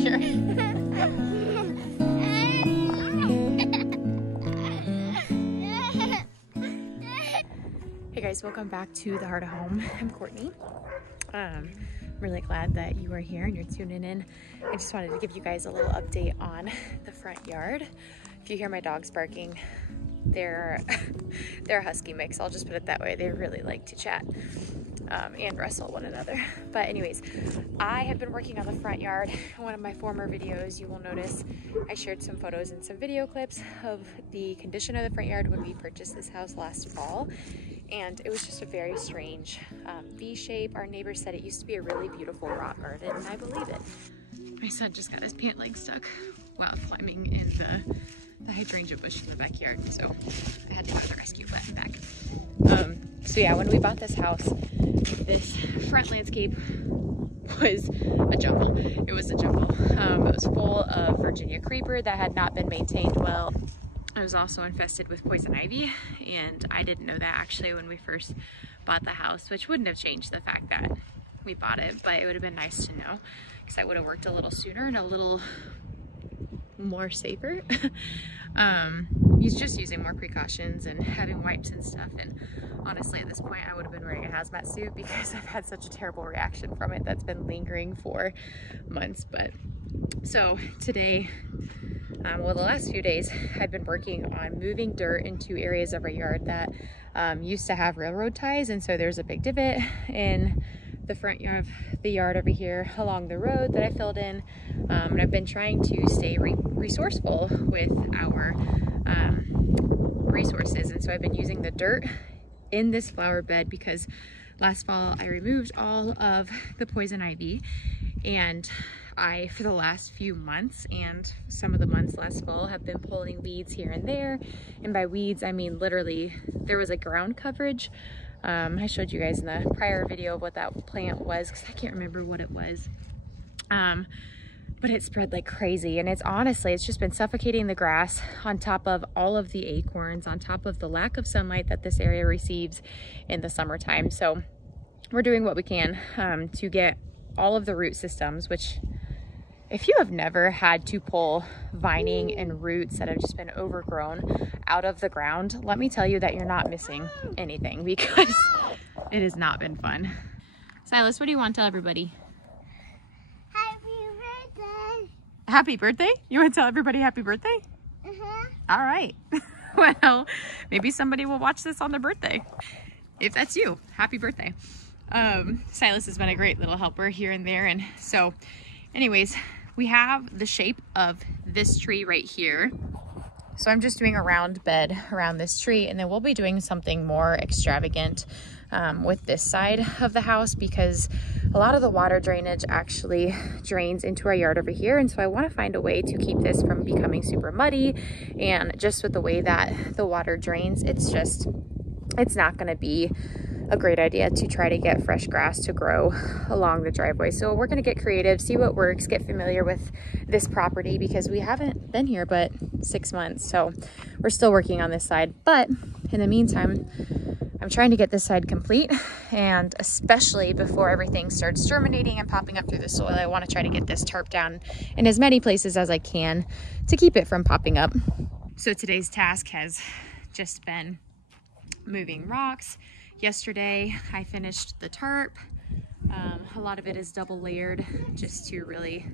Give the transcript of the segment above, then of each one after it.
sure. Hey guys, welcome back to the Heart of Home. I'm Courtney. I'm really glad that you are here and you're tuning in. I just wanted to give you guys a little update on the front yard. If you hear my dogs barking, they're a husky mix. I'll just put it that way. They really like to chat and wrestle one another. But anyways, I have been working on the front yard. In one of my former videos, you will notice I shared some photos and some video clips of the condition of the front yard when we purchased this house last fall. And it was just a very strange V shape. Our neighbor said it used to be a really beautiful rock garden, and I believe it. My son just got his pant leg stuck while climbing in the hydrangea bush in the backyard, so I had to go to the rescue button back. So yeah, when we bought this house, this front landscape was a jungle. It was a jungle. It was full of Virginia creeper that had not been maintained well. It was also infested with poison ivy, and I didn't know that actually when we first bought the house, which wouldn't have changed the fact that we bought it, but it would have been nice to know because I would have worked a little sooner and a little more safer. He's just using more precautions and having wipes and stuff, and honestly at this point I would have been wearing a hazmat suit because I've had such a terrible reaction from it that's been lingering for months. But so today, well, the last few days I've been working on moving dirt into areas of our yard that used to have railroad ties, and so there's a big divot in the front yard of the yard over here along the road that I filled in, and I've been trying to stay resourceful with our resources, and so I've been using the dirt in this flower bed because last fall I removed all of the poison ivy, and I, for the last few months and some of the months last fall, have been pulling weeds here and there, and by weeds I mean literally there was a ground coverage. I showed you guys in the prior video what that plant was because I can't remember what it was, but it spread like crazy, and it's just been suffocating the grass on top of all of the acorns, on top of the lack of sunlight that this area receives in the summertime. So we're doing what we can to get all of the root systems, which if you have never had to pull vining and roots that have just been overgrown out of the ground, let me tell you that you're not missing anything because it has not been fun. Silas, what do you want to tell everybody? Happy birthday! Happy birthday? You want to tell everybody happy birthday? All right. Well, maybe somebody will watch this on their birthday. If that's you, happy birthday. Silas has been a great little helper here and there, and so anyways, we have the shape of this tree right here. So I'm just doing a round bed around this tree, and then we'll be doing something more extravagant with this side of the house because a lot of the water drainage actually drains into our yard over here, and so I want to find a way to keep this from becoming super muddy. And just with the way that the water drains, it's not going to be a great idea to try to get fresh grass to grow along the driveway. So we're going to get creative, see what works, get familiar with this property because we haven't been here but 6 months. So we're still working on this side. But in the meantime, I'm trying to get this side complete, and especially before everything starts germinating and popping up through the soil, I want to try to get this tarp down in as many places as I can to keep it from popping up. So today's task has just been moving rocks. Yesterday I finished the tarp. A lot of it is double layered just to really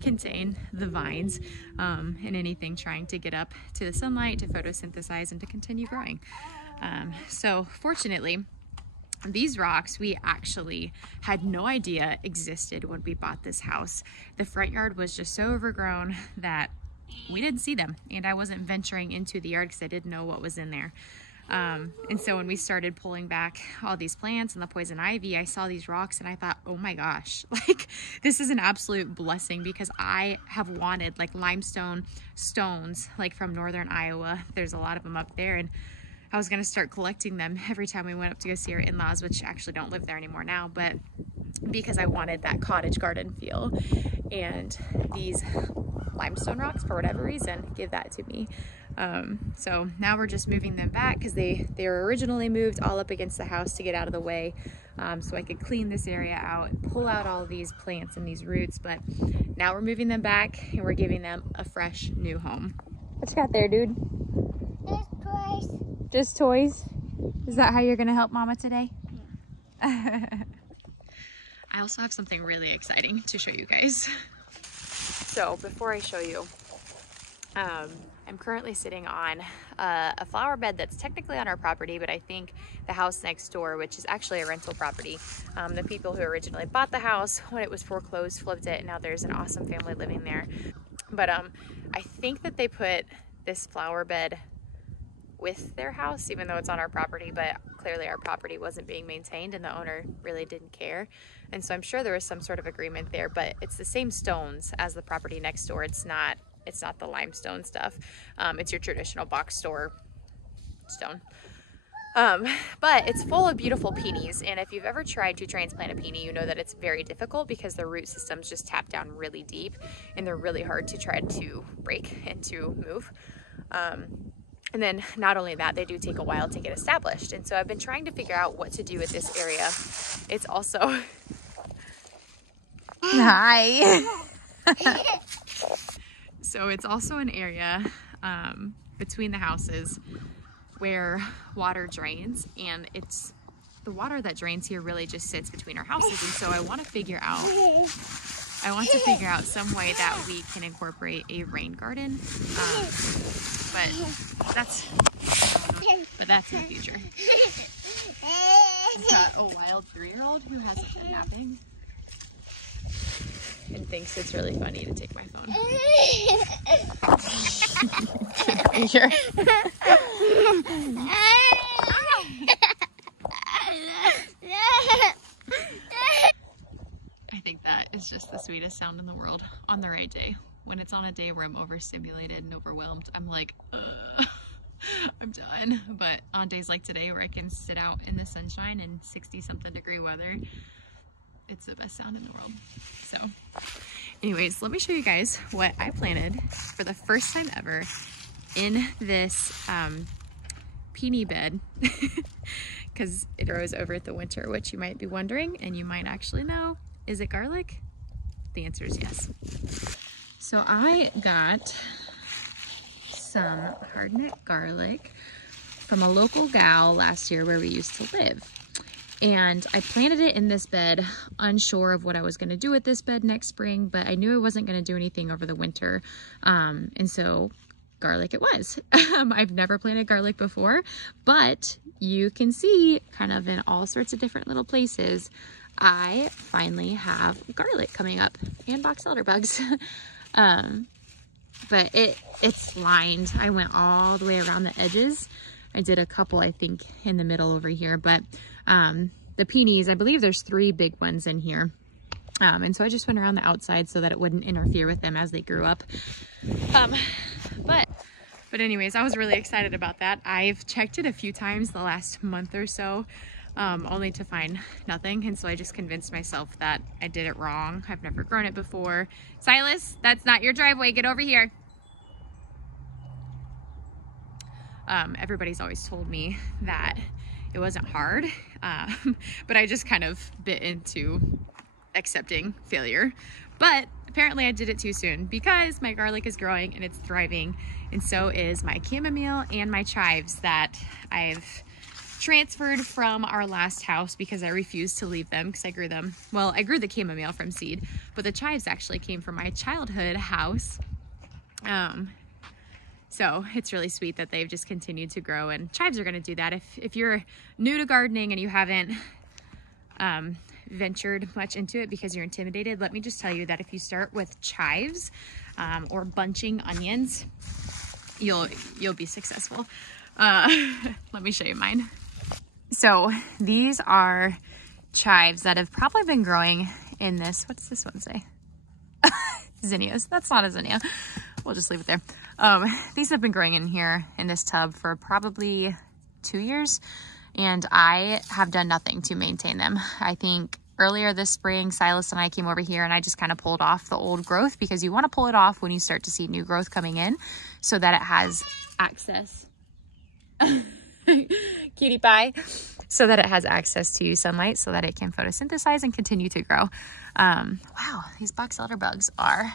contain the vines and anything trying to get up to the sunlight to photosynthesize and to continue growing. So fortunately, these rocks we actually had no idea existed when we bought this house. The front yard was just so overgrown that we didn't see them, and I wasn't venturing into the yard because I didn't know what was in there. And so when we started pulling back all these plants and the poison ivy, I saw these rocks and I thought, oh my gosh, like this is an absolute blessing because I have wanted like limestone stones, like from northern Iowa. There's a lot of them up there, and I was going to start collecting them every time we went up to go see our in-laws, which actually don't live there anymore now, but because I wanted that cottage garden feel. And these limestone rocks, for whatever reason, give that to me. So now we're just moving them back because they were originally moved all up against the house to get out of the way so I could clean this area out and pull out all these plants and these roots. But now we're moving them back and we're giving them a fresh new home. What you got there, dude? Just toys. Just toys? Is that how you're gonna help Mama today? Yeah. I also have something really exciting to show you guys. So before I show you, I'm currently sitting on a flower bed that's technically on our property, but I think the house next door, which is actually a rental property, the people who originally bought the house when it was foreclosed flipped it, and now there's an awesome family living there. But I think that they put this flower bed with their house, even though it's on our property, but clearly our property wasn't being maintained and the owner really didn't care. And so I'm sure there was some sort of agreement there, but it's the same stones as the property next door. It's not the limestone stuff. It's your traditional box store stone. But it's full of beautiful peonies, and if you've ever tried to transplant a peony, you know that it's very difficult because the root systems just tap down really deep and they're really hard to try to break and to move. And then not only that, they do take a while to get established. And so I've been trying to figure out what to do with this area. It's also... Hi! So it's also an area between the houses where water drains, and it's the water that drains here really just sits between our houses. And so I want to figure out some way that we can incorporate a rain garden. But that's in the future. I've got a wild 3-year-old who has a napping and thinks it's really funny to take my phone. Here. I think that is just the sweetest sound in the world on the right day. When it's on a day where I'm overstimulated and overwhelmed, I'm like, I'm done. But on days like today where I can sit out in the sunshine in 60-something degree weather, it's the best sound in the world. So anyways, let me show you guys what I planted for the first time ever in this peony bed because it grows over the winter, which you might be wondering, and you might actually know, is it garlic? The answer is yes. So I got some hardneck garlic from a local gal last year where we used to live. And I planted it in this bed, unsure of what I was going to do with this bed next spring, but I knew I wasn't going to do anything over the winter. And so garlic it was. I've never planted garlic before, but you can see kind of in all sorts of different little places, I finally have garlic coming up and box elder bugs. But it's lined. I went all the way around the edges. I did a couple, I think, in the middle over here, but the peonies, I believe there's 3 big ones in here. And so I just went around the outside so that it wouldn't interfere with them as they grew up. But anyways, I was really excited about that. I've checked it a few times the last month or so, only to find nothing. And so I just convinced myself that I did it wrong. I've never grown it before. Silas, that's not your driveway. Get over here. Everybody's always told me that it wasn't hard, but I just kind of bit into accepting failure. But apparently I did it too soon because my garlic is growing and it's thriving, and so is my chamomile and my chives that I've transferred from our last house because I refused to leave them because I grew them. Well, I grew the chamomile from seed, but the chives actually came from my childhood house. So it's really sweet that they've just continued to grow, and chives are going to do that. If you're new to gardening and you haven't ventured much into it because you're intimidated, let me just tell you that if you start with chives or bunching onions, you'll be successful. Let me show you mine. So these are chives that have probably been growing in this, what does this one say? Zinnias. That's not a zinnia. We'll just leave it there. These have been growing in here in this tub for probably 2 years, and I have done nothing to maintain them. I think earlier this spring, Silas and I came over here and I just kind of pulled off the old growth because you want to pull it off when you start to see new growth coming in so that it has access. Cutie pie. so that it has access to sunlight so that it can photosynthesize and continue to grow. Wow, these box elder bugs are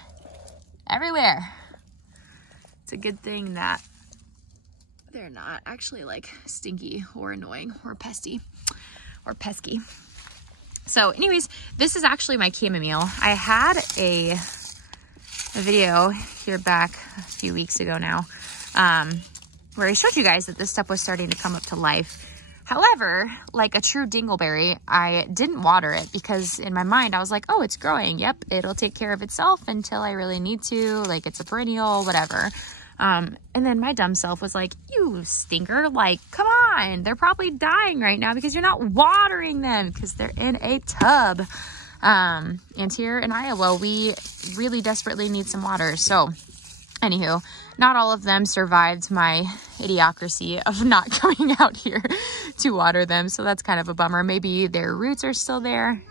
everywhere. It's a good thing that they're not actually like stinky or annoying or pesky. So anyways, this is actually my chamomile. I had a video here back a few weeks ago now, where I showed you guys that this stuff was starting to come up to life. However, like a true dingleberry, I didn't water it because in my mind I was like, oh, it's growing. Yep, it'll take care of itself until I really need to. Like it's a perennial, whatever. And then my dumb self was like, you stinker, like, come on. They're probably dying right now because you're not watering them because they're in a tub. And here in Iowa, we really desperately need some water. So anywho, not all of them survived my idiocracy of not coming out here to water them. So that's kind of a bummer. Maybe their roots are still there.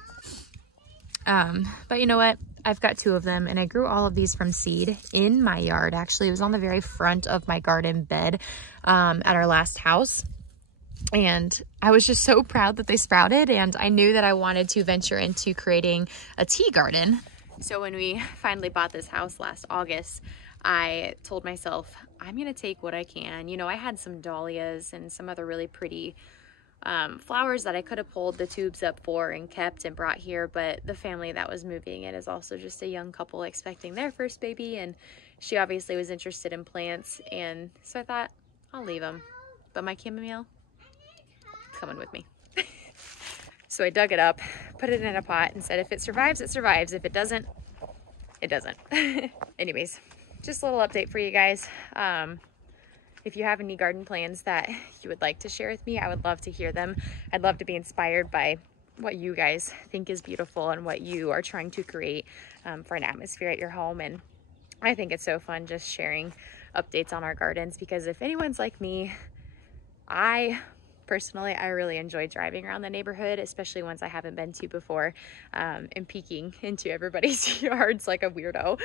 But you know what? I've got 2 of them, and I grew all of these from seed in my yard. Actually, it was on the very front of my garden bed at our last house. And I was just so proud that they sprouted, and I knew that I wanted to venture into creating a tea garden. So when we finally bought this house last August, I told myself, I'm going to take what I can. You know, I had some dahlias and some other really pretty flowers that I could have pulled the tubes up for and kept and brought here, but the family that was moving in is also just a young couple expecting their first baby, and she obviously was interested in plants, and so I thought, I'll leave them. But my chamomile, it's coming with me. So I dug it up, put it in a pot, and said if it survives, it survives. If it doesn't, it doesn't. Anyways, just a little update for you guys. If you have any garden plans that you would like to share with me, I would love to hear them. I'd love to be inspired by what you guys think is beautiful and what you are trying to create for an atmosphere at your home. And I think it's so fun just sharing updates on our gardens, because if anyone's like me, personally, I really enjoy driving around the neighborhood, especially ones I haven't been to before, and peeking into everybody's yards like a weirdo,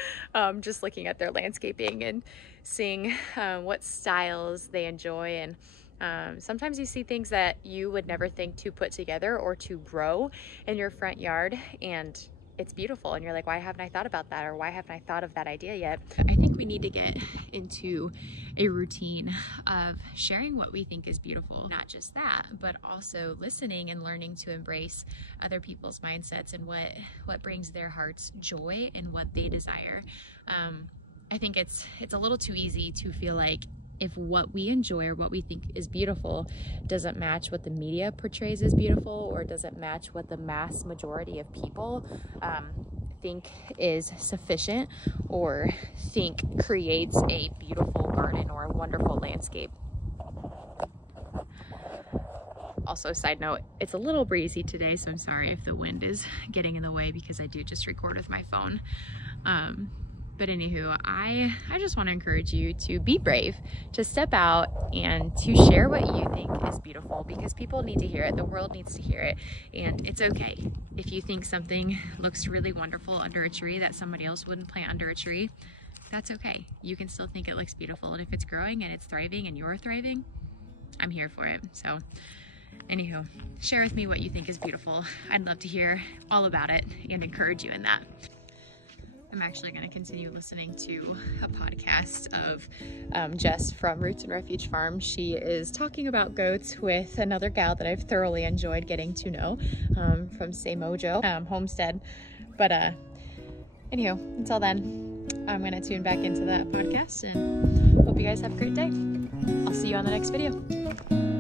just looking at their landscaping and seeing what styles they enjoy. And sometimes you see things that you would never think to put together or to grow in your front yard, and it's beautiful, and you're like, why haven't I thought about that, or why haven't I thought of that idea yet? I think we need to get into a routine of sharing what we think is beautiful. Not just that, but also listening and learning to embrace other people's mindsets and what brings their hearts joy and what they desire. I think it's a little too easy to feel like if what we enjoy or what we think is beautiful doesn't match what the media portrays as beautiful, or doesn't match what the mass majority of people think is sufficient, or think creates a beautiful garden or a wonderful landscape. Also, side note, it's a little breezy today, so I'm sorry if the wind is getting in the way, because I do just record with my phone. But anywho, I just want to encourage you to be brave, to step out and to share what you think is beautiful, because people need to hear it. The world needs to hear it. And it's okay. If you think something looks really wonderful under a tree that somebody else wouldn't plant under a tree, that's okay. You can still think it looks beautiful. And if it's growing and it's thriving and you're thriving, I'm here for it. So anywho, share with me what you think is beautiful. I'd love to hear all about it and encourage you in that. I'm actually going to continue listening to a podcast of Jess from Roots and Refuge Farm. She is talking about goats with another gal that I've thoroughly enjoyed getting to know from Say Mojo Homestead. But anywho, until then, I'm going to tune back into that podcast, and hope you guys have a great day. I'll see you on the next video.